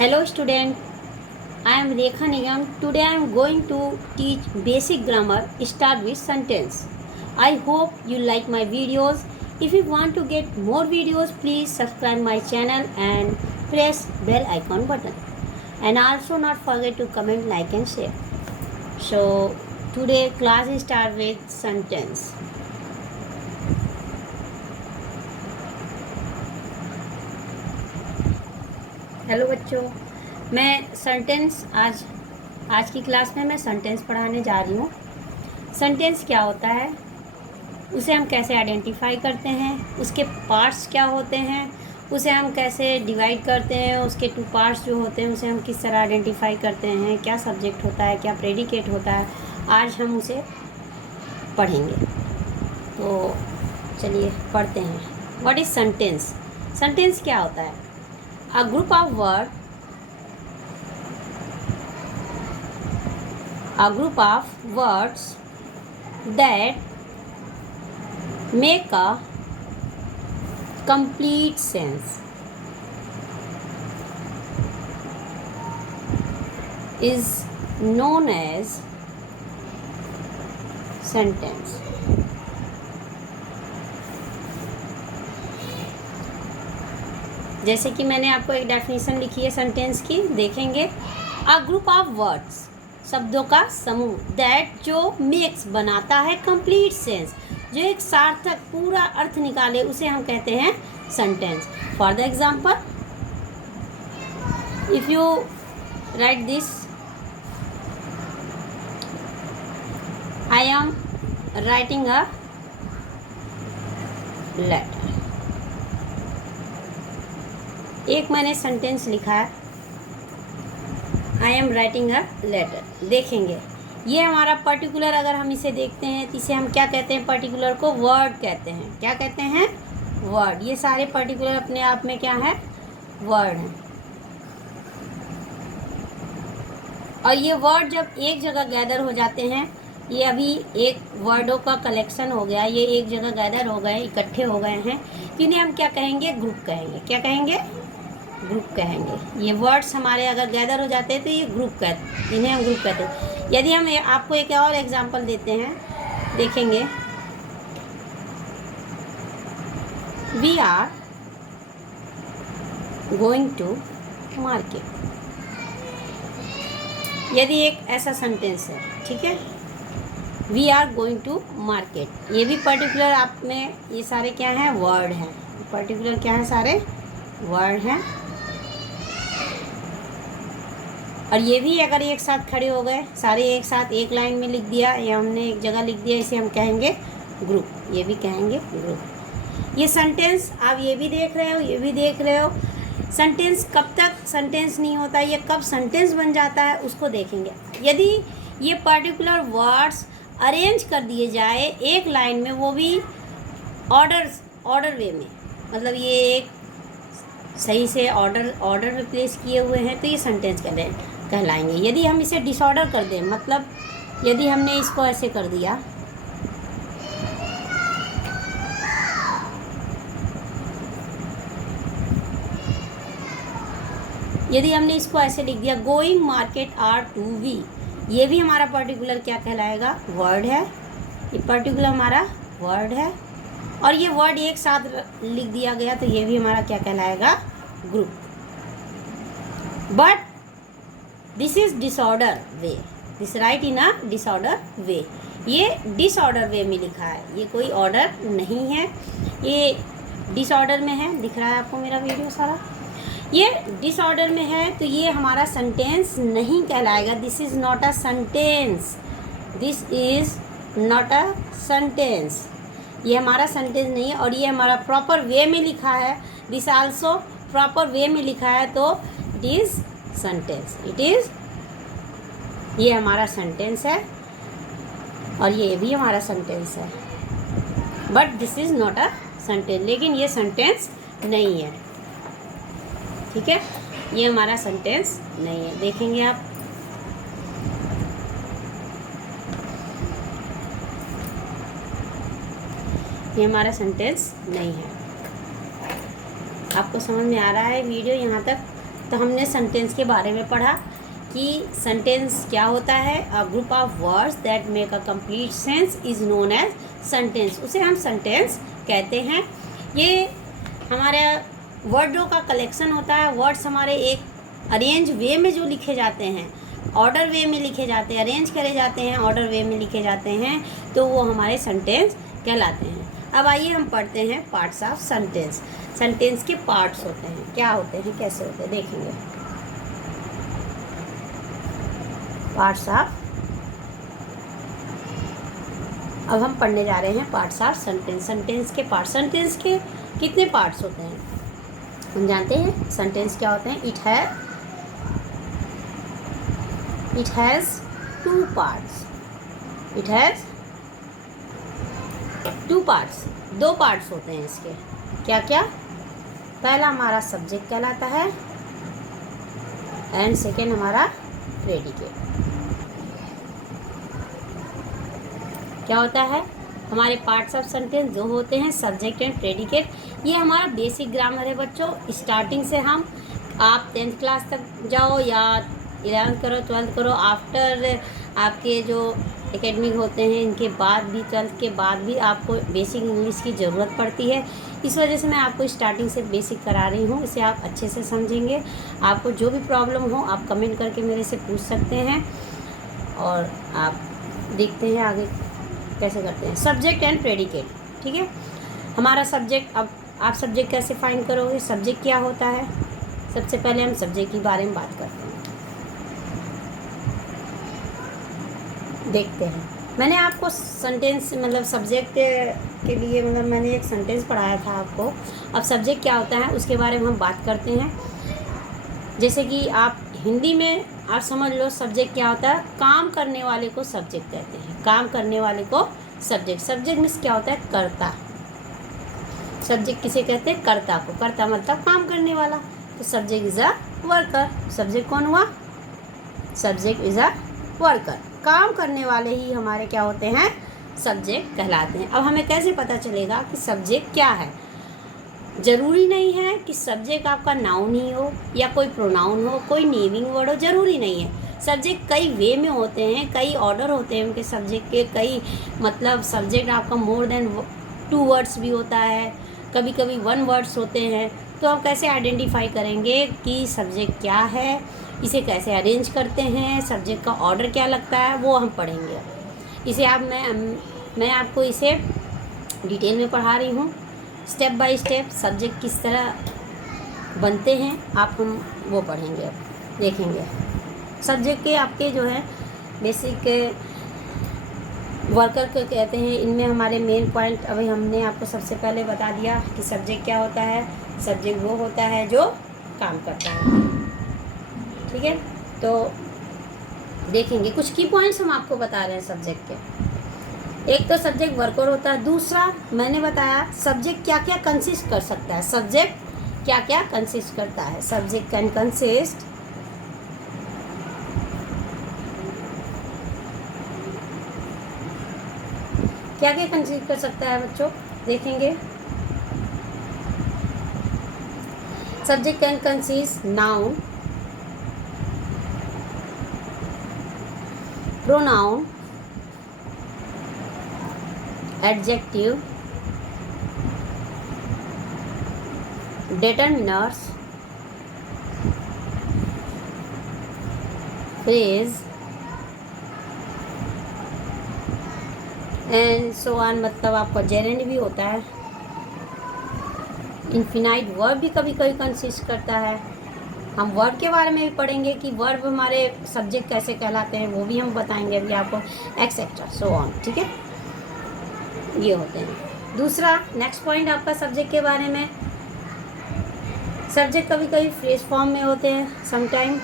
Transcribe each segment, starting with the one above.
Hello student, I am Rekha Nigam. Today I am going to teach basic grammar start with sentence. I hope you like my videos. If you want to get more videos, please subscribe my channel and press bell icon button. And also not forget to comment, like and share. So today class start with sentence. Hello बच्चों, मैं sentence आज की class में मैं sentence पढ़ाने जा रही हूँ। सेंटेंस क्या होता है, उसे हम कैसे आइडेंटिफाई करते हैं, उसके पार्ट्स क्या होते हैं, उसे हम कैसे डिवाइड करते हैं, उसके टू पार्ट्स जो होते हैं उसे हम किस तरह आइडेंटिफाई करते हैं, क्या सब्जेक्ट होता है, क्या प्रेडिकेट होता है, आज हम उसे पढ़ेंगे। तो चलिए पढ़ते हैं। What is sentence? सेंटेंस क्या होता है? A group of words that make a complete sense is known as sentence. जैसे कि मैंने आपको एक डेफिनेशन लिखी है सेंटेंस की, देखेंगे। अ ग्रुप ऑफ वर्ड्स, शब्दों का समूह, दैट जो मेक्स बनाता है कंप्लीट सेंस, जो एक सार्थक पूरा अर्थ निकाले, उसे हम कहते हैं sentence. For the example, if you write this, I am writing a letter. एक मैंने सेंटेंस लिखा है, I am writing a letter. देखेंगे ये हमारा पर्टिकुलर, अगर हम इसे देखते हैं तो इसे हम क्या कहते हैं? पर्टिकुलर को वर्ड कहते हैं। क्या कहते हैं? वर्ड। ये सारे पर्टिकुलर अपने आप में क्या है? वर्ड हैं। और ये वर्ड जब एक जगह गैदर हो जाते हैं, ये अभी एक वर्डों का कलेक्शन हो गया, ये एक जगह गैदर हो गए, इकट्ठे हो गए हैं, तो इन्हें हम क्या कहेंगे? ग्रुप कहेंगे। क्या कहेंगे? ग्रुप कहेंगे। ये वर्ड्स हमारे अगर गैदर हो जाते हैं तो ये ग्रुप कहते, इन्हें हम ग्रुप कहते हैं। यदि हम आपको एक और एग्जांपल देते हैं, देखेंगे। We are going to market. यदि एक ऐसा सेंटेंस है, ठीक है, we are going to market, ये भी पर्टिकुलर आप में, ये सारे क्या हैं? वर्ड हैं। पर्टिकुलर क्या है? सारे वर्ड हैं। और ये भी अगर एक साथ खड़े हो गए, सारे एक साथ एक लाइन में लिख दिया या हमने एक जगह लिख दिया, इसे हम कहेंगे ग्रुप। ये भी कहेंगे ग्रुप। ये सेंटेंस आप ये भी देख रहे हो, ये भी देख रहे हो। सेंटेंस कब तक सेंटेंस नहीं होता, ये कब सेंटेंस बन जाता है, उसको देखेंगे। यदि ये पर्टिकुलर वर्ड्स अरेंज कर दिए जाए एक लाइन में, वो भी ऑर्डर वे में, मतलब ये एक सही से ऑर्डर में प्लेस किए हुए हैं, तो ये सेंटेंस कहलाएंगे। यदि हम इसे डिसऑर्डर कर दें, मतलब यदि हमने इसको ऐसे कर दिया, यदि हमने इसको ऐसे लिख दिया, going market are to we, ये भी हमारा पर्टिकुलर क्या कहलाएगा? वर्ड है। ये पर्टिकुलर हमारा वर्ड है। और ये वर्ड एक साथ लिख दिया गया, तो ये भी हमारा क्या कहलाएगा? Group. But this is disorder way, this write in a disorder way. ये डिसऑर्डर वे में लिखा है, ये कोई ऑर्डर नहीं है, ये डिसऑर्डर में है। दिख रहा है आपको मेरा वीडियो सारा? ये डिसऑर्डर में है, तो ये हमारा सेंटेंस नहीं कहलाएगा। This is not a sentence, this is not a sentence, ये हमारा सेंटेंस नहीं है। और ये हमारा प्रॉपर वे में लिखा है, दिस आल्सो प्रॉपर वे में लिखा है, तो it is sentence. It is, ये हमारा सेंटेंस है और ये भी हमारा सेंटेंस है। But this is not a sentence, लेकिन ये सेंटेंस नहीं है, ठीक है, ये हमारा सेंटेंस नहीं है। देखेंगे आप, ये हमारा सेंटेंस नहीं है। आपको समझ में आ रहा है वीडियो यहाँ तक? तो हमने सेंटेंस के बारे में पढ़ा कि सेंटेंस क्या होता है। A group of words that make a complete sense is known as sentence, उसे हम सेंटेंस कहते हैं। ये हमारे वर्डों का कलेक्शन होता है। वर्ड्स हमारे एक अरेंज वे में जो लिखे जाते हैं, ऑर्डर वे में लिखे जाते हैं, अरेंज करे जाते हैं, ऑर्डर वे में लिखे जाते हैं, तो वो हमारे सेंटेंस कहलाते हैं। अब आइए हम पढ़ते हैं पार्ट्स ऑफ सेंटेंस। सेंटेंस के पार्ट्स होते हैं, क्या होते हैं, कैसे होते हैं, देखेंगे। पार्ट्स ऑफ, अब हम पढ़ने जा रहे हैं पार्ट्स ऑफ सेंटेंस। सेंटेंस के पार्ट्स, सेंटेंस के कितने पार्ट्स होते हैं हम जानते हैं। सेंटेंस क्या होते हैं। It has two parts. It has two parts, दो पार्ट्स होते हैं इसके। क्या क्या। पहला हमारा सब्जेक्ट कहलाता है एंड सेकेंड हमारा प्रेडिकेट। क्या होता है हमारे पार्ट्स ऑफ सेंटेंस जो होते हैं, सब्जेक्ट एंड प्रेडिकेट। ये हमारा बेसिक ग्रामर है बच्चों। स्टार्टिंग से हम, आप 10th क्लास तक जाओ या 11th करो, 12th करो, आफ्टर आपके जो एकेडमिक होते हैं इनके बाद भी, 12th के बाद भी आपको बेसिक इंग्लिश की ज़रूरत पड़ती है। इस वजह से मैं आपको स्टार्टिंग से बेसिक करा रही हूँ, इसे आप अच्छे से समझेंगे। आपको जो भी प्रॉब्लम हो आप कमेंट करके मेरे से पूछ सकते हैं और आप देखते हैं आगे कैसे करते हैं। सब्जेक्ट एंड प्रेडिकेट, ठीक है। हमारा सब्जेक्ट, अब आप सब्जेक्ट कैसे फाइंड करोगे, सब्जेक्ट क्या होता है। सबसे पहले हम सब्जेक्ट के बारे में बात करते हैं, देखते हैं। मैंने आपको सेंटेंस मतलब सब्जेक्ट के लिए मतलब मैंने एक सेंटेंस पढ़ाया था आपको। अब सब्जेक्ट क्या होता है उसके बारे में हम बात करते हैं। जैसे कि आप हिंदी में आप समझ लो सब्जेक्ट क्या होता है। काम करने वाले को सब्जेक्ट कहते हैं। काम करने वाले को सब्जेक्ट। सब्जेक्ट मीन्स क्या होता है, कर्ता। सब्जेक्ट किसे कहते हैं, कर्ता को। कर्ता मतलब काम करने वाला। तो subject is a worker. Subject कौन हुआ, सब्जेक्ट इज़ अ वर्कर। काम करने वाले ही हमारे क्या होते हैं, सब्जेक्ट कहलाते हैं। अब हमें कैसे पता चलेगा कि सब्जेक्ट क्या है। ज़रूरी नहीं है कि सब्जेक्ट आपका नाउन ही हो या कोई प्रोनाउन हो, कोई नेमिंग वर्ड हो, ज़रूरी नहीं है। सब्जेक्ट कई वे में होते हैं, कई ऑर्डर होते हैं उनके सब्जेक्ट के, कई मतलब सब्जेक्ट आपका मोर देन 2 वर्ड्स भी होता है, कभी कभी 1 वर्ड्स होते हैं। तो आप कैसे आइडेंटिफाई करेंगे कि सब्जेक्ट क्या है, इसे कैसे अरेंज करते हैं, सब्जेक्ट का ऑर्डर क्या लगता है, वो हम पढ़ेंगे। इसे आप मैं आपको इसे डिटेल में पढ़ा रही हूँ, स्टेप बाय स्टेप सब्जेक्ट किस तरह बनते हैं आप हम वो पढ़ेंगे, अब देखेंगे। सब्जेक्ट के आपके जो है बेसिक वर्कर को कहते हैं। इनमें हमारे मेन पॉइंट अभी हमने आपको सबसे पहले बता दिया कि सब्जेक्ट क्या होता है। सब्जेक्ट वो होता है जो काम करता है, ठीक है। तो देखेंगे कुछ की पॉइंट्स हम आपको बता रहे हैं सब्जेक्ट के। एक तो सब्जेक्ट वर्कर होता है। दूसरा मैंने बताया सब्जेक्ट क्या क्या कंसिस्ट कर सकता है। सब्जेक्ट क्या क्या कंसिस्ट करता है। सब्जेक्ट कैन कंसिस्ट क्या क्या कंसिस्ट कर सकता है बच्चों, देखेंगे। Subject can consist noun, pronoun, adjective, determiners, phrase and so on. मतलब आपका जेरेंड भी होता है। इन्फिनाइट वर्ब भी कभी कभी कंसिस्ट करता है। हम वर्ब के बारे में भी पढ़ेंगे कि वर्ब हमारे सब्जेक्ट कैसे कहलाते हैं, वो भी हम बताएंगे अभी आपको, एक्सेट्रा सो ऑन, ठीक है। ये होते हैं। दूसरा नेक्स्ट पॉइंट आपका सब्जेक्ट के बारे में, सब्जेक्ट कभी कभी फ्रेज फॉर्म में होते हैं sometime.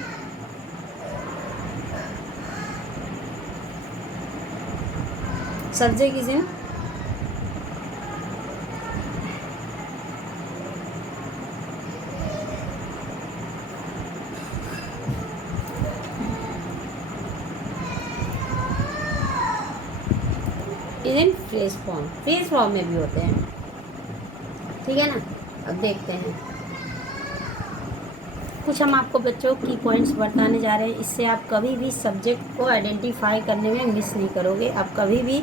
Subject is in phrase form. Phrase form में भी होते हैं, ठीक है ना। अब देखते हैं कुछ हम आपको बच्चों की पॉइंट्स बताने जा रहे हैं, इससे आप कभी भी सब्जेक्ट को आइडेंटिफाई करने में मिस नहीं करोगे। आप कभी भी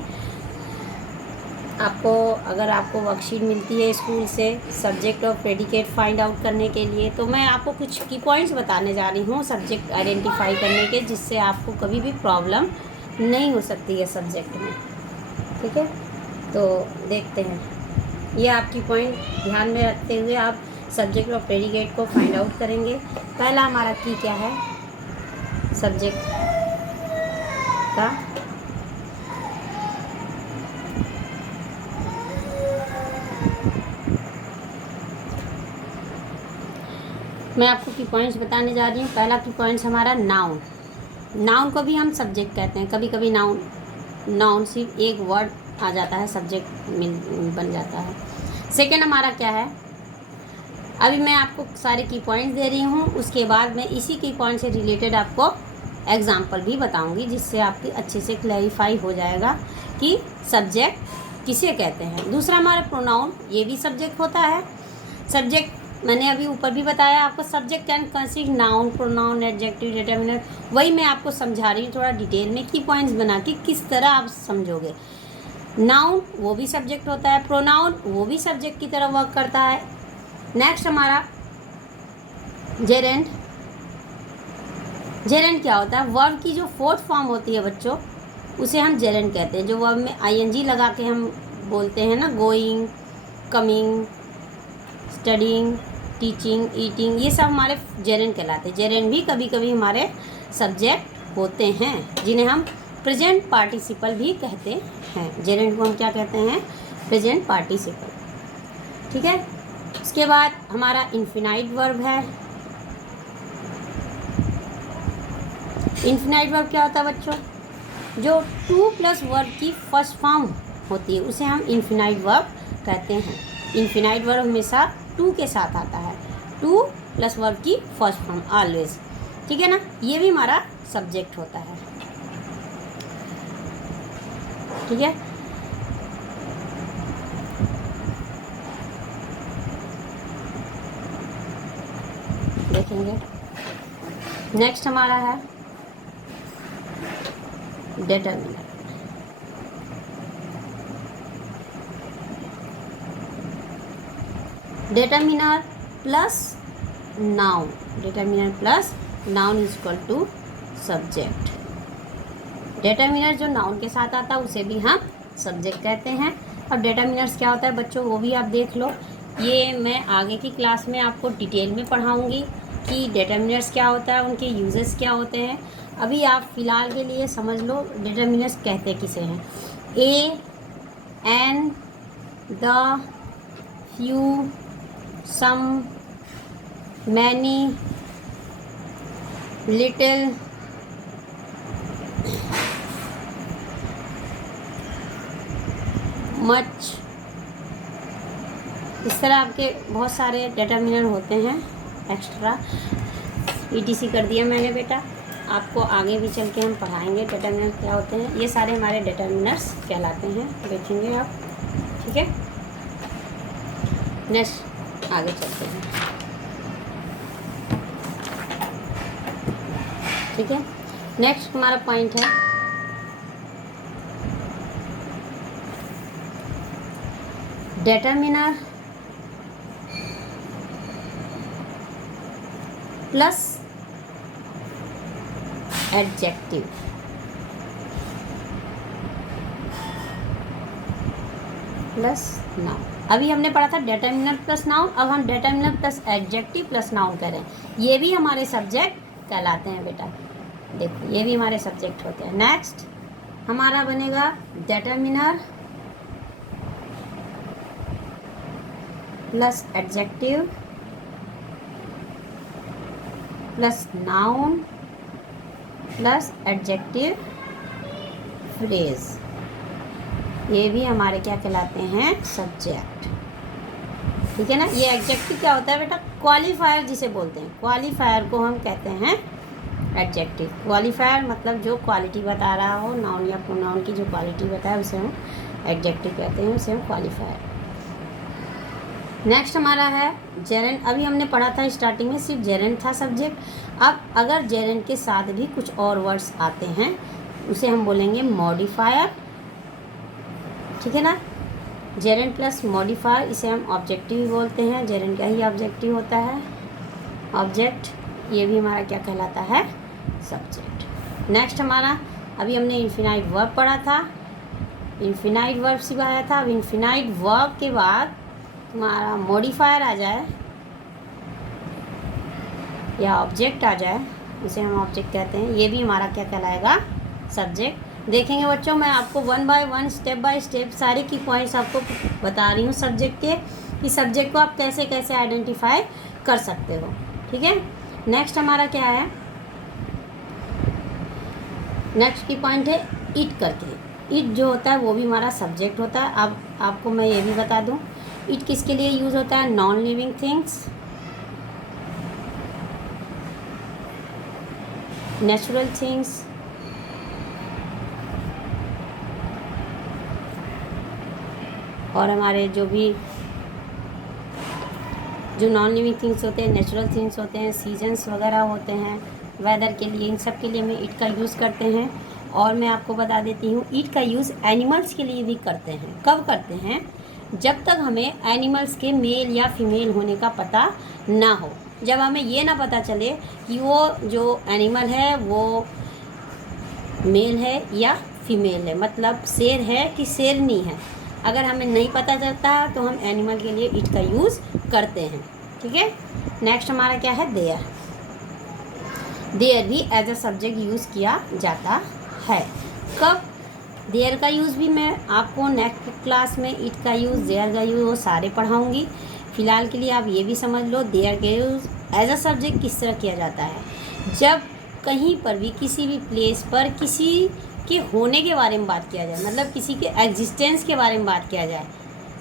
अगर आपको वर्कशीट मिलती है स्कूल से सब्जेक्ट और प्रेडिकेट फाइंड आउट करने के लिए, तो मैं आपको कुछ की पॉइंट्स बताने जा रही हूँ सब्जेक्ट आइडेंटिफाई करने के, जिससे आपको कभी भी प्रॉब्लम नहीं हो सकती है सब्जेक्ट में। ठीक है, तो देखते हैं। ये आपकी पॉइंट ध्यान में रखते हुए आप सब्जेक्ट और प्रेडिकेट को फाइंड आउट करेंगे। पहला हमारा की क्या है सब्जेक्ट का, मैं आपको की पॉइंट्स बताने जा रही हूँ। पहला की पॉइंट्स हमारा नाउन। नाउन को भी हम सब्जेक्ट कहते हैं। कभी कभी नाउन सिर्फ एक वर्ड आ जाता है, सब्जेक्ट बन जाता है। सेकेंड हमारा क्या है, अभी मैं आपको सारे की पॉइंट्स दे रही हूँ, उसके बाद मैं इसी की पॉइंट से रिलेटेड आपको एग्जाम्पल भी बताऊँगी, जिससे आपकी अच्छे से क्लैरिफाई हो जाएगा कि सब्जेक्ट किसे कहते हैं। दूसरा हमारा प्रोनाउन, ये भी सब्जेक्ट होता है। सब्जेक्ट मैंने अभी ऊपर भी बताया आपको, subject can consist noun, pronoun, adjective, determiner. वही मैं आपको समझा रही हूँ थोड़ा डिटेल में, की पॉइंट्स बना के किस तरह आप समझोगे। नाउन वो भी सब्जेक्ट होता है, प्रोनाउन वो भी सब्जेक्ट की तरह वर्क करता है। नेक्स्ट हमारा जेरेंड। जेरेंड क्या होता है, वर्ब की जो फोर्थ फॉर्म होती है बच्चों, उसे हम जेरेंड कहते हैं। जो वर्ब में आईएनजी लगा के हम बोलते हैं ना, going, coming, studying, teaching, eating, ये सब हमारे जेरेंड कहलाते हैं। जेरेंड भी कभी कभी हमारे सब्जेक्ट होते हैं, जिन्हें हम प्रेजेंट पार्टिसिपल भी कहते हैं। जेरेंड को हम क्या कहते हैं, प्रेजेंट पार्टिसिपल। ठीक है, इसके बाद हमारा इन्फिनाइट वर्ब है। इन्फिनाइट वर्ब क्या होता है बच्चों, जो 2 प्लस वर्ब की फर्स्ट फॉर्म होती है, उसे हम इन्फिनाइट वर्ब कहते हैं। इन्फिनाइट वर्ब हमेशा 2 के साथ आता है, 2 प्लस वर्ब की फर्स्ट फॉर्म ऑलवेज। ठीक है ना, ये भी हमारा सब्जेक्ट होता है। ठीक है, देखेंगे। नेक्स्ट हमारा है determiner. Determiner plus noun, determiner plus noun is equal to subject. Determiner जो नाउन के साथ आता है उसे भी हम सब्जेक्ट कहते हैं। और डिटर्मिनर्स क्या होता है बच्चों, वो भी आप देख लो। ये मैं आगे की क्लास में आपको डिटेल में पढ़ाऊंगी कि डिटर्मिनर्स क्या होता है, उनके यूजेस क्या होते हैं। अभी आप फ़िलहाल के लिए समझ लो डिटर्मिनर्स कहते किसे हैं। A, an, the, few, some, many, little, much, इस तरह आपके बहुत सारे डिटर्मिनर होते हैं एक्स्ट्रा। ईटीसी कर दिया मैंने बेटा, आपको आगे भी चल के हम पढ़ाएंगे डिटर्मिनर क्या होते हैं। ये सारे हमारे डिटर्मिनर्स कहलाते हैं, देखेंगे आप। ठीक है, नेक्स्ट आगे चलते हैं। ठीक है, नेक्स्ट हमारा पॉइंट है determiner plus adjective plus noun. अभी हमने पढ़ा था डिटर्मिनर प्लस नाउन, अब हम determiner plus adjective plus noun कह रहे हैं। ये भी हमारे सब्जेक्ट कहलाते हैं बेटा, देखो ये भी हमारे सब्जेक्ट होते हैं। नेक्स्ट हमारा बनेगा determiner plus adjective plus noun plus adjective phrase, ये भी हमारे क्या कहलाते हैं, सब्जेक्ट। ठीक है ना, ये एडजेक्टिव क्या होता है बेटा, क्वालिफायर जिसे बोलते हैं। क्वालिफायर को हम कहते हैं एडजेक्टिव। क्वालिफायर मतलब जो क्वालिटी बता रहा हो, नाउन या प्रोनाउन की जो क्वालिटी बताए उसे हम एडजेक्टिव कहते हैं, उसे हम क्वालिफायर। नेक्स्ट हमारा है जेरेंट। अभी हमने पढ़ा था स्टार्टिंग में सिर्फ जेरेंट था सब्जेक्ट। अब अगर जेरेंट के साथ भी कुछ और वर्ड्स आते हैं उसे हम बोलेंगे मॉडिफायर, ठीक है ना। जेरेंट प्लस मॉडिफायर, इसे हम ऑब्जेक्टिव बोलते हैं। जेरेंट का ही ऑब्जेक्टिव होता है, ऑब्जेक्ट। ये भी हमारा क्या कहलाता है, सब्जेक्ट। नेक्स्ट हमारा, अभी हमने इन्फिनाइट वर्ब पढ़ा था, इन्फिनाइट वर्ब सिखाया था। अब इन्फिनाइट वर्ब के बाद हमारा मॉडिफायर आ जाए या ऑब्जेक्ट आ जाए, इसे हम ऑब्जेक्ट कहते हैं, ये भी हमारा क्या कहलाएगा, सब्जेक्ट। देखेंगे बच्चों, मैं आपको one by one step by step सारे की पॉइंट्स आपको बता रही हूँ सब्जेक्ट के, कि सब्जेक्ट को आप कैसे कैसे आइडेंटिफाई कर सकते हो, ठीक है। नेक्स्ट हमारा क्या है, नेक्स्ट की पॉइंट है इट करके। इट जो होता है वो भी हमारा सब्जेक्ट होता है। अब आपको मैं ये भी बता दूँ, इट किसके लिए यूज़ होता है, non living things, natural things, और हमारे जो नॉन लिविंग थिंग्स होते हैं, नेचुरल थिंग्स होते हैं, सीजन्स वगैरह होते हैं, वेदर के लिए, इन सब के लिए हम ईट का यूज़ करते हैं। और मैं आपको बता देती हूँ, ईट का यूज़ एनिमल्स के लिए भी करते हैं। कब करते हैं, जब तक हमें एनिमल्स के मेल या फीमेल होने का पता ना हो। जब हमें ये ना पता चले कि वो जो एनिमल है वो मेल है या फीमेल है, मतलब शेर है कि शेरनी है, अगर हमें नहीं पता चलता तो हम एनिमल के लिए इट का यूज़ करते हैं, ठीक है। नेक्स्ट हमारा क्या है, देयर। देयर भी एज अ सब्जेक्ट यूज़ किया जाता है। कब, देयर का यूज़ भी मैं आपको नेक्स्ट क्लास में इट का यूज़, देयर का यूज़ वो सारे पढ़ाऊँगी। फ़िलहाल के लिए आप ये भी समझ लो, देयर का यूज़ एज अ सब्जेक्ट किस तरह किया जाता है, जब कहीं पर भी किसी भी प्लेस पर किसी के होने के बारे में बात किया जाए, मतलब किसी के एग्जिस्टेंस के बारे में बात किया जाए,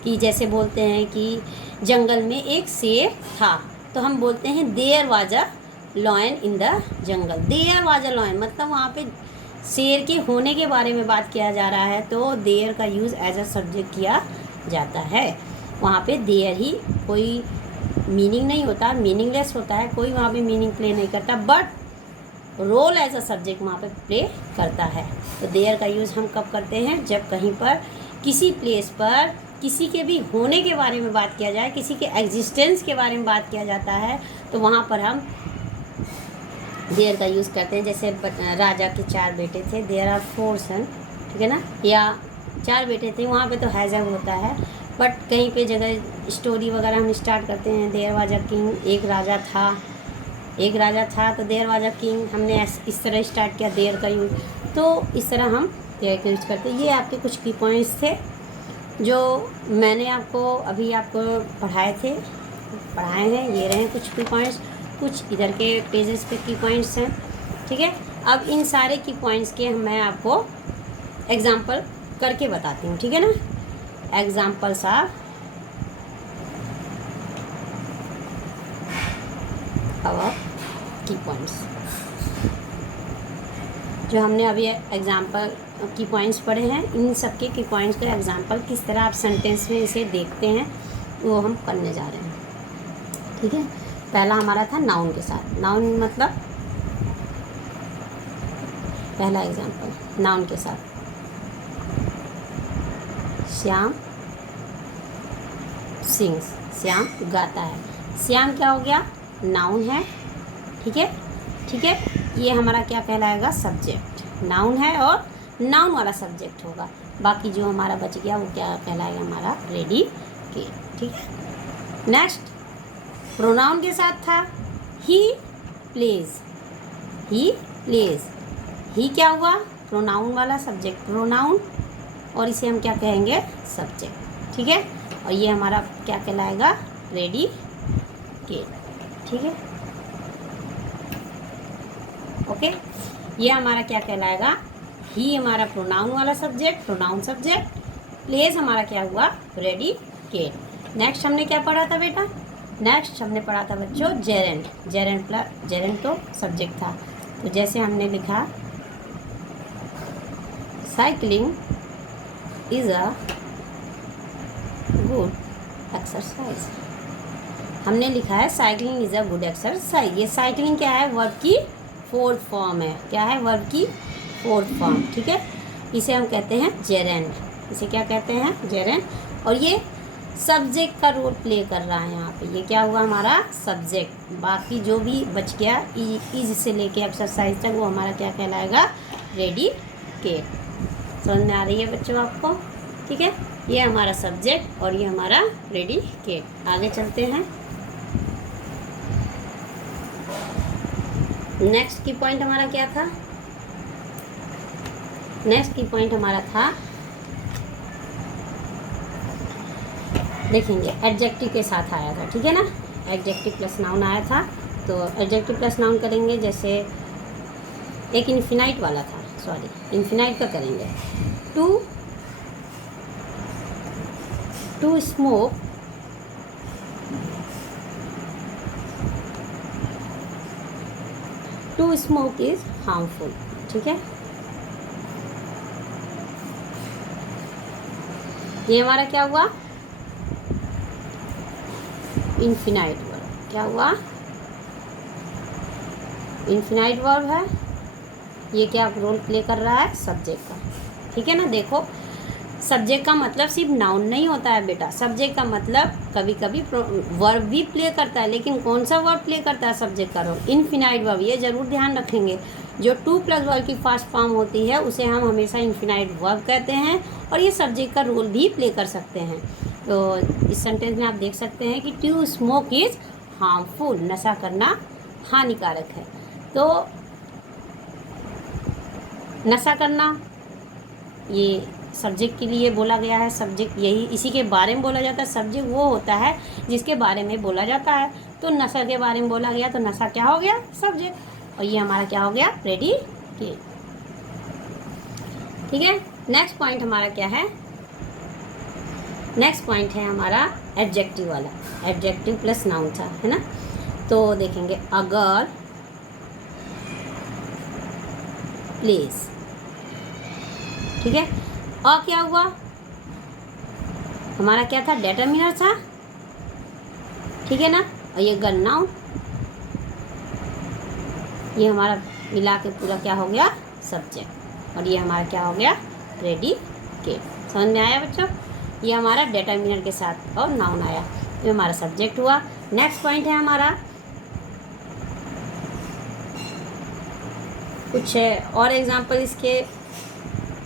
कि जैसे बोलते हैं कि जंगल में एक शेर था, तो हम बोलते हैं there was a lion in the jungle. There was a lion मतलब वहाँ पे शेर के होने के बारे में बात किया जा रहा है, तो देयर का यूज़ एज अ सब्जेक्ट किया जाता है। वहाँ पे देयर ही कोई मीनिंग नहीं होता, मीनिंगलेस होता है, कोई वहाँ पे मीनिंग प्ले नहीं करता, but role as a subject वहाँ पे प्ले करता है। तो देयर का यूज़ हम कब करते हैं, जब कहीं पर किसी प्लेस पर किसी के भी होने के बारे में बात किया जाए, किसी के एग्जिस्टेंस के बारे में बात किया जाता है, तो वहाँ पर हम देयर का यूज़ करते हैं। जैसे राजा के 4 बेटे थे, देयर आर 4 सन, ठीक है ना, या 4 बेटे थे, वहाँ पे तो हैज़ होता है, बट कहीं पे जगह स्टोरी वगैरह हम स्टार्ट करते हैं, देयर वाज अ किंग, एक राजा था तो देयर वाज अ किंग, हमने इस तरह स्टार्ट किया देयर का यूज़, तो इस तरह हम देयर का यूज़ करते हैं। ये आपके कुछ की पॉइंट्स थे जो मैंने आपको पढ़ाए हैं, ये रहे कुछ की पॉइंट्स, कुछ इधर के पेजेस पे की पॉइंट्स हैं, ठीक है। अब इन सारे की पॉइंट्स के मैं आपको एग्जाम्पल करके बताती हूँ, ठीक है ना। एग्जाम्पल्स आर आवर की पॉइंट्स, जो हमने अभी एग्जाम्पल की पॉइंट्स पढ़े हैं, इन सब के की पॉइंट्स का एग्जाम्पल किस तरह आप सेंटेंस में इसे देखते हैं वो हम करने जा रहे हैं, ठीक है। पहला हमारा था नाउन के साथ। नाउन मतलब पहला एग्जाम्पल नाउन के साथ, श्याम सिंग्स, श्याम गाता है। श्याम क्या हो गया, नाउन है, ठीक है। ये हमारा क्या कहलाएगा, सब्जेक्ट। नाउन है और नाउन वाला सब्जेक्ट होगा, बाकी जो हमारा बच गया वो क्या कहलाएगा, हमारा प्रेडिकेट, ठीक है। नेक्स्ट प्रोनाउन के साथ था ही प्लेज, ही क्या हुआ, प्रोनाउन वाला सब्जेक्ट, प्रोनाउन, और इसे हम क्या कहेंगे, सब्जेक्ट, ठीक है। और ये हमारा क्या कहलाएगा, प्रेडिकेट, ठीक है, ओके। ये हमारा क्या कहलाएगा, ही हमारा प्रोनाउन वाला सब्जेक्ट, प्रोनाउन सब्जेक्ट, प्लेस हमारा क्या हुआ, प्रेडिकेट। नेक्स्ट हमने क्या पढ़ा था बेटा, नेक्स्ट हमने पढ़ा था बच्चों जेरेंट तो सब्जेक्ट था, तो जैसे हमने लिखा cycling is a good exercise, हमने लिखा है cycling is a good exercise. ये साइकिलिंग क्या है, वर्ब की फोर्थ फॉर्म है। क्या है, वर्ब की फोर्थ फॉर्म, ठीक है। इसे हम कहते हैं जेरेंड, इसे क्या कहते हैं, जेरेंड। और ये सब्जेक्ट का रोल प्ले कर रहा है यहाँ पे। ये क्या हुआ, हमारा सब्जेक्ट। बाकी जो भी बच गया इज से लेके एक्सरसाइज तक वो हमारा क्या कहलाएगा, प्रेडिकेट। समझ में आ रही है बच्चों आपको, ठीक है। ये हमारा सब्जेक्ट और ये हमारा प्रेडिकेट। आगे चलते हैं। नेक्स्ट की पॉइंट हमारा क्या था, नेक्स्ट की पॉइंट हमारा था, देखेंगे एडजेक्टिव के साथ आया था, ठीक है ना। एडजेक्टिव प्लस नाउन आया था, तो एडजेक्टिव प्लस नाउन करेंगे। जैसे एक इन्फिनाइट वाला था, सॉरी इन्फिनाइट का करेंगे। To smoke, to smoke is harmful, ठीक है। ये हमारा क्या हुआ, इन्फिनाइट वर्ब। क्या हुआ, इन्फिनाइट वर्ब है। ये क्या रोल प्ले कर रहा है, सब्जेक्ट का, ठीक है ना। देखो सब्जेक्ट का मतलब सिर्फ नाउन नहीं होता है बेटा, सब्जेक्ट का मतलब कभी कभी वर्ब भी प्ले करता है। लेकिन कौन सा वर्ब प्ले करता है सब्जेक्ट का रोल, इन्फिनाइट वर्ब। ये जरूर ध्यान रखेंगे, जो टू प्लस वर्ब की फर्स्ट फॉर्म होती है उसे हम हमेशा इन्फिनाइट वर्ब कहते हैं, और ये सब्जेक्ट का रोल भी प्ले कर सकते हैं। तो इस सेंटेंस में आप देख सकते हैं कि टू स्मोक इज हार्मफुल, नशा करना हानिकारक है। तो नशा करना ये सब्जेक्ट के लिए बोला गया है। सब्जेक्ट यही, इसी के बारे में बोला जाता है। सब्जेक्ट वो होता है जिसके बारे में बोला जाता है। तो नशा के बारे में बोला गया तो नशा क्या हो गया, सब्जेक्ट। और ये हमारा क्या हो गया, प्रेडिकेट, ठीक है। नेक्स्ट पॉइंट हमारा क्या है, नेक्स्ट पॉइंट है हमारा एडजेक्टिव वाला। एडजेक्टिव प्लस नाउन था, है ना। तो देखेंगे अगर, प्लेस, ठीक है। और क्या हुआ, हमारा क्या था, डेटरमिनर था, ठीक है ना। और ये गन नाउन, ये हमारा मिला के पूरा क्या हो गया, सब्जेक्ट। और ये हमारा क्या हो गया, प्रेडिकेट। समझ में आया बच्चों, ये हमारा डेटरमिनर के साथ और नाउन आया, ये हमारा सब्जेक्ट हुआ। नेक्स्ट पॉइंट है हमारा, कुछ और एग्जाम्पल इसके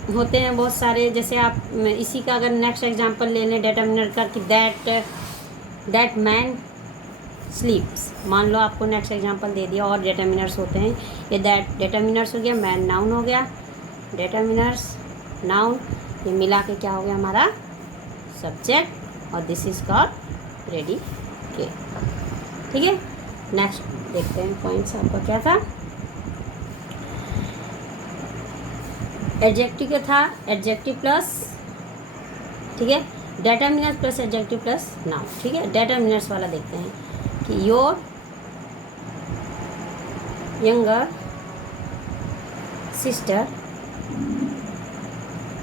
होते हैं बहुत सारे। जैसे आप इसी का अगर नेक्स्ट एग्जांपल ले लें डेटरमिनर का, कि दैट मैन स्लीप्स। मान लो आपको नेक्स्ट एग्जांपल दे दिया, और डेटरमिनर्स होते हैं। ये दैट डेटरमिनर्स हो गया, मैन नाउन हो गया, डेटरमिनर्स नाउन, ये मिला के क्या हो गया हमारा सब्जेक्ट। और दिस इज कॉल्ड प्रेडिकेट, ठीक है। नेक्स्ट देखते हैं पॉइंट्स आपका क्या था। एडजेक्टिव का था, एडजेक्टिव प्लस, ठीक है, डेटरमिनर्स प्लस एडजेक्टिव प्लस नाउन, ठीक है। डेटरमिनर्स वाला देखते हैं कि your younger sister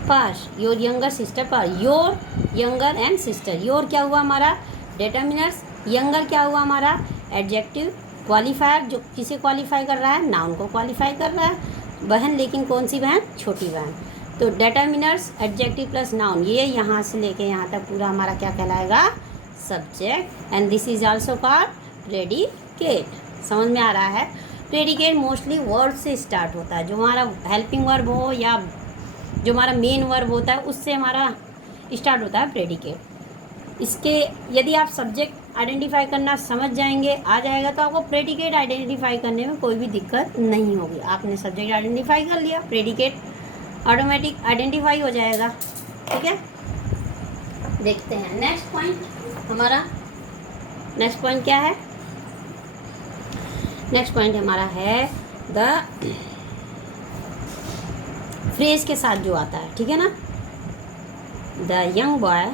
pass, your younger sister pass, your younger and sister. Your क्या हुआ हमारा डेटरमिनर्स, यंगर क्या हुआ हमारा एडजेक्टिव क्वालिफायर, जो किसे क्वालिफाई कर रहा है, नाउन को क्वालिफाई कर रहा है, बहन। लेकिन कौन सी बहन, छोटी बहन। तो डेटरमिनर्स एडजेक्टिव प्लस नाउन, ये यहाँ से लेके यहाँ तक पूरा हमारा क्या कहलाएगा, subject. And this is also called predicate. समझ में आ रहा है। प्रेडिकेट मोस्टली वर्ड से स्टार्ट होता है, जो हमारा हेल्पिंग वर्ब हो या जो हमारा मेन वर्ब होता है उससे हमारा स्टार्ट होता है प्रेडिकेट। इसके यदि आप सब्जेक्ट आइडेंटिफाई करना समझ जाएंगे, आ जाएगा, तो आपको प्रेडिकेट आइडेंटिफाई करने में कोई भी दिक्कत नहीं होगी। आपने सब्जेक्ट आइडेंटिफाई कर लिया, प्रेडिकेट ऑटोमेटिक आइडेंटिफाई हो जाएगा, ठीक है। देखते हैं नेक्स्ट पॉइंट हमारा, नेक्स्ट पॉइंट क्या है, नेक्स्ट पॉइंट हमारा है द फ्रेज के साथ जो आता है, ठीक है ना। The young boy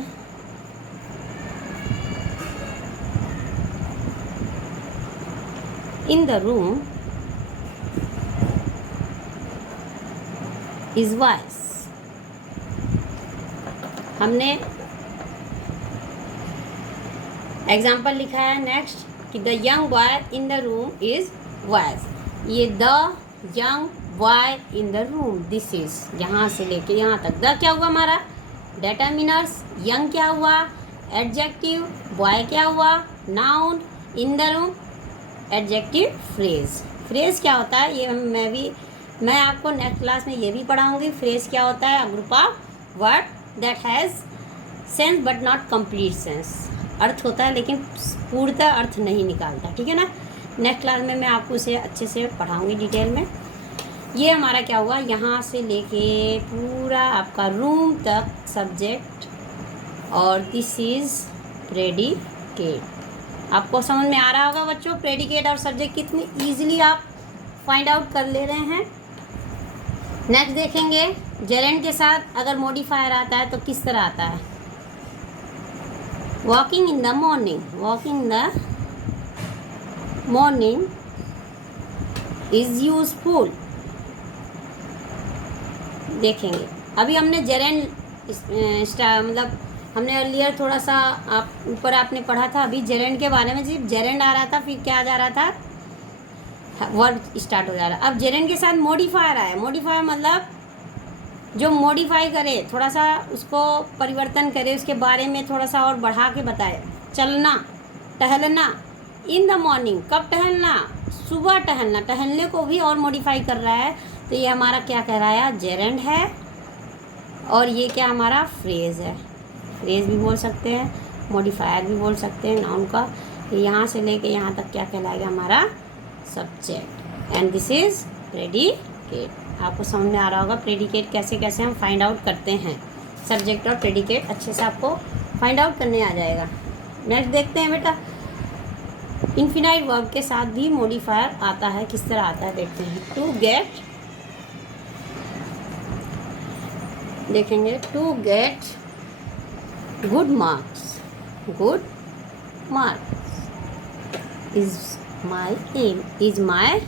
in the room is wise। हमने एग्जाम्पल लिखा है नेक्स्ट कि the young boy in the room is was. ये the young boy in the room, this is, यहाँ से लेके यहाँ तक द क्या हुआ हमारा डिटरमिनर्स, यंग क्या हुआ एडजेक्टिव, बॉय क्या हुआ noun, in the room adjective phrase. Phrase क्या होता है ये मैं आपको नेक्स्ट क्लास में ये भी पढ़ाऊंगी। फ्रेज क्या होता है, a group of word that has sense but not complete sense. अर्थ होता है लेकिन पूर्णतः अर्थ नहीं निकालता, ठीक है ना। नेक्स्ट क्लास में मैं आपको इसे अच्छे से पढ़ाऊंगी डिटेल में। ये हमारा क्या हुआ, यहाँ से लेके पूरा आपका रूम तक सब्जेक्ट और दिस इज़ प्रेडिकेट। आपको समझ में आ रहा होगा बच्चों, प्रेडिकेट और सब्जेक्ट कितनी ईजिली आप फाइंड आउट कर ले रहे हैं। नेक्स्ट देखेंगे जेरेंड के साथ अगर मॉडिफायर आता है तो किस तरह आता है। Walking in the morning, walking in the morning is useful. देखेंगे अभी हमने जेरेंड मतलब हमने अर्लियर थोड़ा सा आप ऊपर आपने पढ़ा था अभी जेरेंड के बारे में। जब जेरेंड आ रहा था फिर क्या आ जा रहा था, वर्ड स्टार्ट हो जा रहा। अब जेरेंड के साथ मॉडिफायर आया। मॉडिफायर मतलब जो मॉडिफाई करे, थोड़ा सा उसको परिवर्तन करे, उसके बारे में थोड़ा सा और बढ़ा के बताए। चलना, टहलना, इन द मॉर्निंग, कब टहलना, सुबह टहलना, टहलने को भी और मॉडिफाई कर रहा है। तो ये हमारा क्या कह रहा है, जेरेंड है। और ये क्या हमारा फ्रेज है। फ्रेज भी बोल सकते हैं, मॉडिफायर भी बोल सकते हैं नाउन का। यहाँ से लेके यहाँ तक क्या कहलाएगा हमारा subject and this is predicate. आपको समझ में आ रहा होगा प्रेडिकेट कैसे कैसे हम फाइंड आउट करते हैं। सब्जेक्ट और प्रेडिकेट अच्छे से आपको फाइंड आउट करने आ जाएगा। नेक्स्ट देखते हैं बेटा, इन्फिनाइट वर्ब के साथ भी मॉडिफायर आता है, किस तरह आता है देखते हैं। टू गेट, देखेंगे to get good marks, good marks is my aim, is my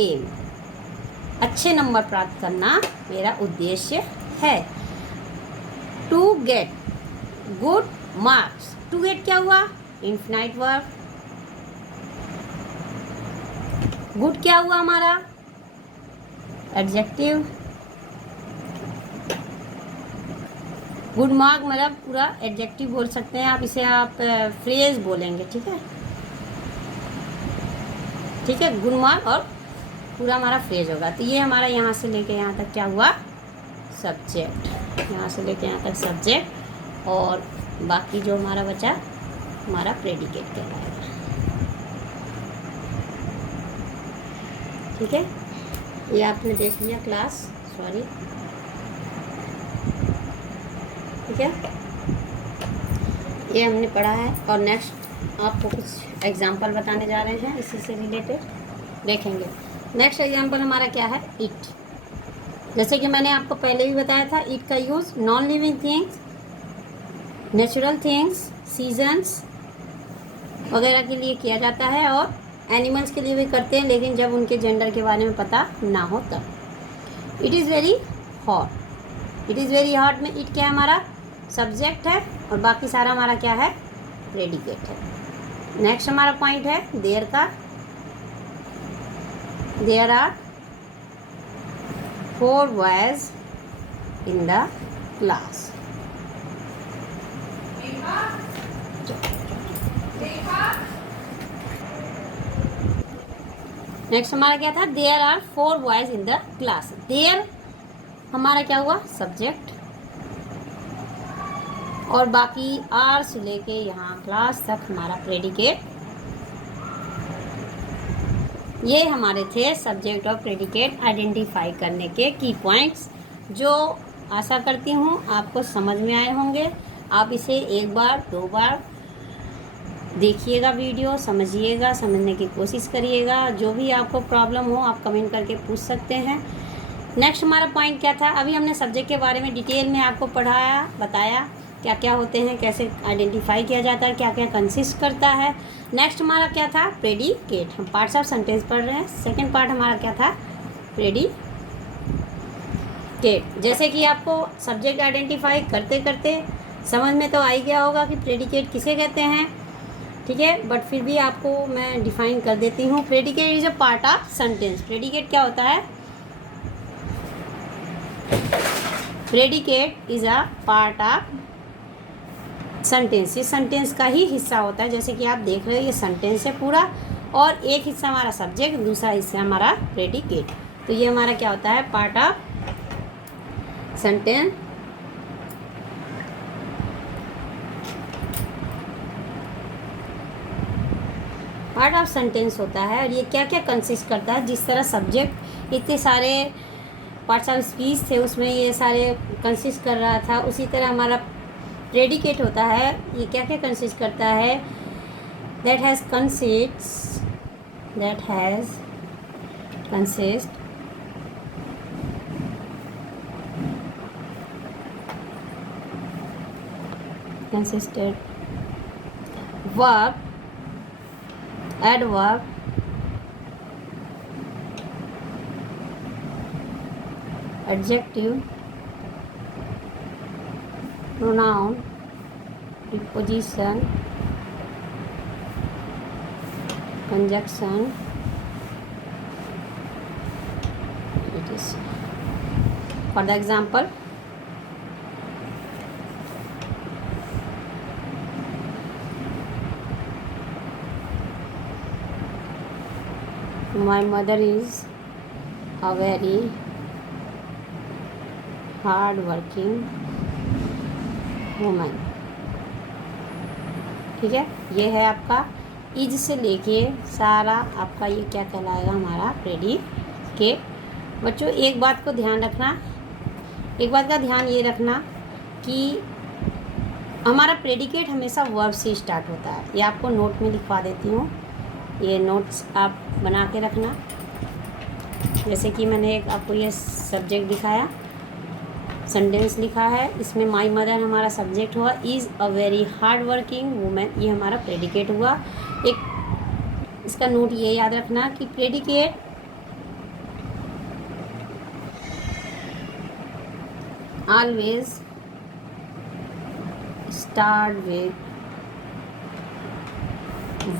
aim. अच्छे नंबर प्राप्त करना मेरा उद्देश्य है। To get good marks, to get क्या हुआ इन्फिनाइट वर्ब। गुड क्या हुआ हमारा एडजेक्टिव। गुड मार्क मतलब पूरा एडजेक्टिव बोल सकते हैं आप इसे, आप फ्रेज बोलेंगे, ठीक है। ठीक है, गुड मार्क और पूरा हमारा फ्रेज होगा। तो ये हमारा यहाँ से लेके यहाँ तक क्या हुआ सब्जेक्ट, यहाँ से लेके यहाँ तक सब्जेक्ट और बाकी जो हमारा बचा हमारा प्रेडिकेट कहलाएगा। ठीक है, ये आपने देख लिया क्लास, सॉरी, ठीक है, ये हमने पढ़ा है। और नेक्स्ट आपको कुछ एग्जाम्पल बताने जा रहे हैं इसी से रिलेटेड, देखेंगे। नेक्स्ट एग्जाम्पल हमारा क्या है, इट। जैसे कि मैंने आपको पहले भी बताया था, इट का use non living things, natural things, seasons वगैरह के लिए किया जाता है और एनिमल्स के लिए भी करते हैं, लेकिन जब उनके जेंडर के बारे में पता ना हो तब। It is very hot, it is very hot में इट क्या है हमारा सब्जेक्ट है और बाकी सारा हमारा क्या है प्रेडिकेट है। नेक्स्ट हमारा पॉइंट है देयर का। There are 4 boys in the class. Next हमारा क्या था, there are 4 boys in the class. There हमारा क्या हुआ सब्जेक्ट और बाकी आर से लेके यहाँ क्लास तक हमारा प्रेडिकेट। ये हमारे थे सब्जेक्ट और प्रेडिकेट आइडेंटिफाई करने के की पॉइंट्स, जो आशा करती हूँ आपको समझ में आए होंगे। आप इसे एक बार 2 बार देखिएगा वीडियो, समझिएगा, समझने की कोशिश करिएगा। जो भी आपको प्रॉब्लम हो आप कमेंट करके पूछ सकते हैं। नेक्स्ट हमारा पॉइंट क्या था, अभी हमने सब्जेक्ट के बारे में डिटेल में आपको पढ़ाया, बताया क्या क्या होते हैं, कैसे आइडेंटिफाई किया जाता है, क्या क्या कंसिस्ट करता है। नेक्स्ट हमारा क्या था प्रेडिकेट। हम पार्ट्स ऑफ सेंटेंस पढ़ रहे हैं। सेकंड पार्ट हमारा क्या था प्रेडिकेट। जैसे कि आपको सब्जेक्ट आइडेंटिफाई करते करते समझ में तो आ ही गया होगा कि प्रेडिकेट किसे कहते हैं। ठीक है, बट फिर भी आपको मैं डिफाइन कर देती हूँ। Predicate is a part of sentence. Predicate क्या होता है? Predicate is a part of sentence. ये सेंटेंस का ही हिस्सा होता है। जैसे कि आप देख रहे हो ये सेंटेंस है पूरा, और एक हिस्सा हमारा सब्जेक्ट, दूसरा हिस्सा हमारा प्रेडिकेट। तो ये हमारा क्या होता है? Part of sentence. Part of sentence होता है। और ये क्या क्या कंसिस्ट करता है? जिस तरह सब्जेक्ट इतने सारे पार्ट्स ऑफ स्पीच थे उसमें ये सारे कंसिस्ट कर रहा था, उसी तरह हमारा प्रेडिकेट होता है। ये क्या क्या कंसिस्ट करता है? That has consist consisted verb, adverb, adjective, pronoun, preposition, conjunction. It is for the example, my mother is a very hard working woman. ठीक है, ये है आपका इज से लेके सारा आपका ये क्या कहलाएगा? हमारा प्रेडिकेट। बच्चों एक बात को ध्यान रखना, एक बात का ध्यान ये रखना कि हमारा प्रेडिकेट हमेशा वर्ब से स्टार्ट होता है। ये आपको नोट में लिखवा देती हूँ, ये नोट्स आप बना के रखना। जैसे कि मैंने एक आपको ये सब्जेक्ट दिखाया, सेंटेंस लिखा है, इसमें माई मदर हमारा सब्जेक्ट हुआ, is a very hard working women ये हमारा प्रेडिकेट हुआ। एक इसका नोट ये याद रखना कि predicate always start with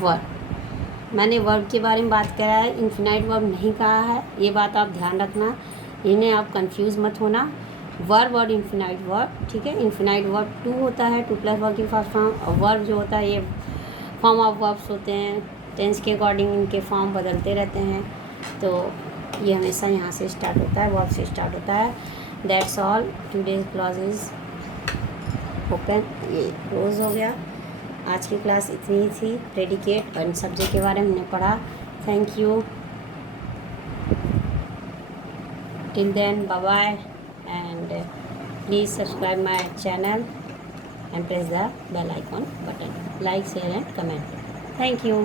verb. मैंने वर्ब के बारे में बात करा है, इन्फिनाइट वर्ब नहीं कहा है, ये बात आप ध्यान रखना, इन्हें आप कंफ्यूज मत होना। वर्ब और इन्फिनाइट वर्ब, ठीक है। इन्फिनाइट वर्ब टू होता है, टू प्लस वर्ब की फर्स्ट फॉर्म, और वर्ब जो होता है ये फॉर्म ऑफ वर्ब्स होते हैं, टेंस के अकॉर्डिंग इनके फॉर्म बदलते रहते हैं। तो ये हमेशा यहाँ से स्टार्ट होता है, वर्ब से स्टार्ट होता है। That's all, today's class is open, ये क्लोज हो गया। आज की क्लास इतनी ही थी। प्रेडिकेट और सब्जेक्ट के बारे में हमने पढ़ा। Thank you, till then bye bye, and please subscribe my channel and press the bell icon button, like share and comment. Thank you.